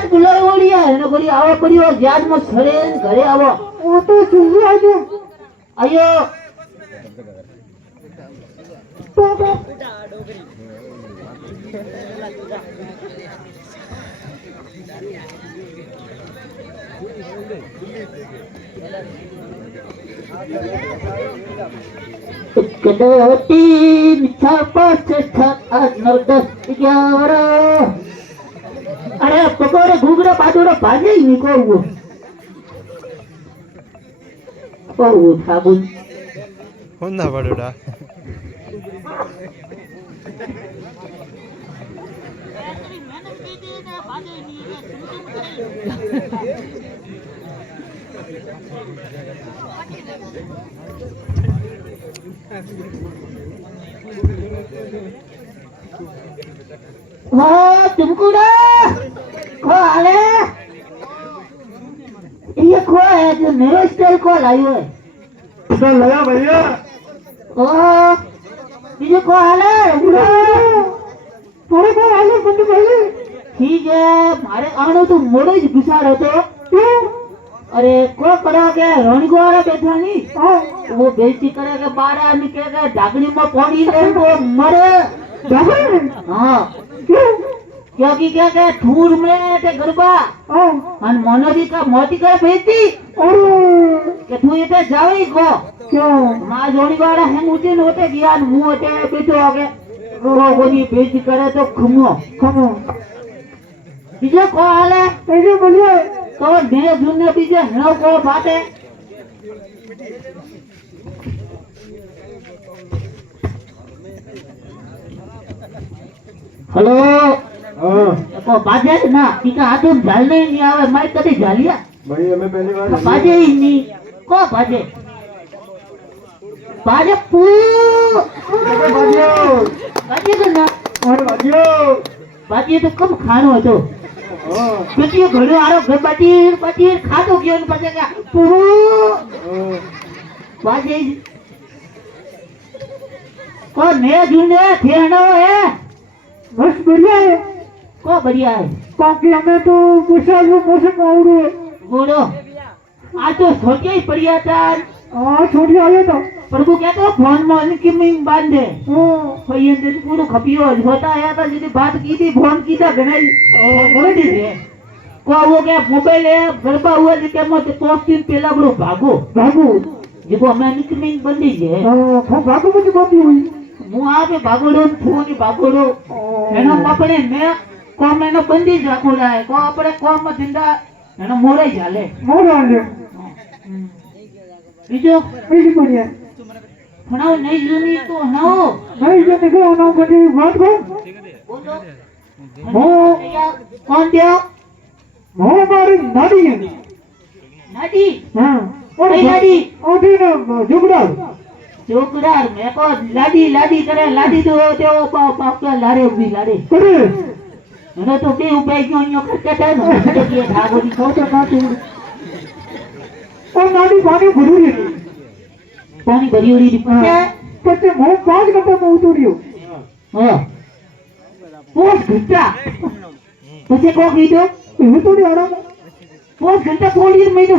યાદ ભૂલાય ઓળિયા એને બોલી આવો પડ્યો યાદમાં ઘરે ઘરે આવો ઓ તો જલ્દી આવજો આયો કદોતી મીઠા પાસ છ આઠ નવ 10 11 અરે પકોડે ઘૂઘરા પાડોડો ભાજે નીકળવો ઓ સાબુન હોંદા પાડોડા वाह तुमकुड़ा को आले ये को है जो मेरे स्टाइल को लायो है तो लगा भैया ओ ये को आले थोड़े को आले बंद पहले ठीक है मारे आनो तो मोड़ो ही बिसार होतो अरे को करा के रोनी को आरा बैठा नहीं वो बेइज्जती करे के बारा निकले के ढाकनी में पानी ले तो मरे हाँ क्योंकि क्या क्या ठूर में ते गरबा अन मनोरी का मोती का बेइज्जती के तू इते जावे को क्यों मां जोड़ी वाला हम उठे नोते गया मुंह होते बैठो आगे रो कोनी बेइज्जती करे तो खमो बीजो को हाले ऐसे बोलिए तो मेरे जुन्ने बीजे हेलो को बाते हेलो हां को बाजे ना टीका हाथों झालने नहीं आवे मैं कभी झालिया भाई हमें पहली बार बाजे ही नहीं को बाजे बाजे पू बाजियो बाजे तो ना और बाजियो बाजे तो कम खानो હતો પછી ઘરે આરો ઘર બાજી ખાતો ગયો ને પછી કે પુ બાજે को नया जुने फेरना है बस बढ़िया है को बढ़िया है बाकी हमें तो गुस्सा जो मौसम आवड़ो है बोलो आज तो सोचे ही बढ़िया था हां छोड़ आयो तो प्रभु कहते हो फोन में की मिंग बांधे ओ भाई ये दिन पूरा खपियो होता है तो जी बात की थी फोन की था घणे बोले दी है को वो क्या मोबाइल है गरबा हुआ जी के मत 3 दिन पहला बड़ो भागो जेको हमें निकमिंग बंदी है हां भागो मुझे बाती हुई હું આવે ભાગોડો ફોની ભાગોડો એનો આપણે મે કોમ એનો બંધી જ રાખોડા હે કો આપણે કોમ ધંધા એનો મોરાઈ ચાલે मोर आले બીજો पहली बढ़िया ભણાવ નહીં જૂની તો હણાવો नहीं जो देखो ना बड़ी बात को બોલો हो કોણ દ્યો हो हमारी नाड़ी है નાડી हां કઈ નાડી ओठी ना जुगड़ा ચોકડાર મે કો લાડી કરે લાડી તો તેઓ બાપલા લારે ઉભી લારે करे એને તો બે ઉપાય ગયો અહીંયા કરતા થાય ને કે ધાગોની કહો તો ના તું और नाड़ी पानी भरूरी પાણી ભરી ઉડી પછી पत्ते मो 5 घंटा में उतरियो હા પોસ ઘંટા પછી કો કીધો उतरी आराम 5 ઘંટા પોલીસ મહિને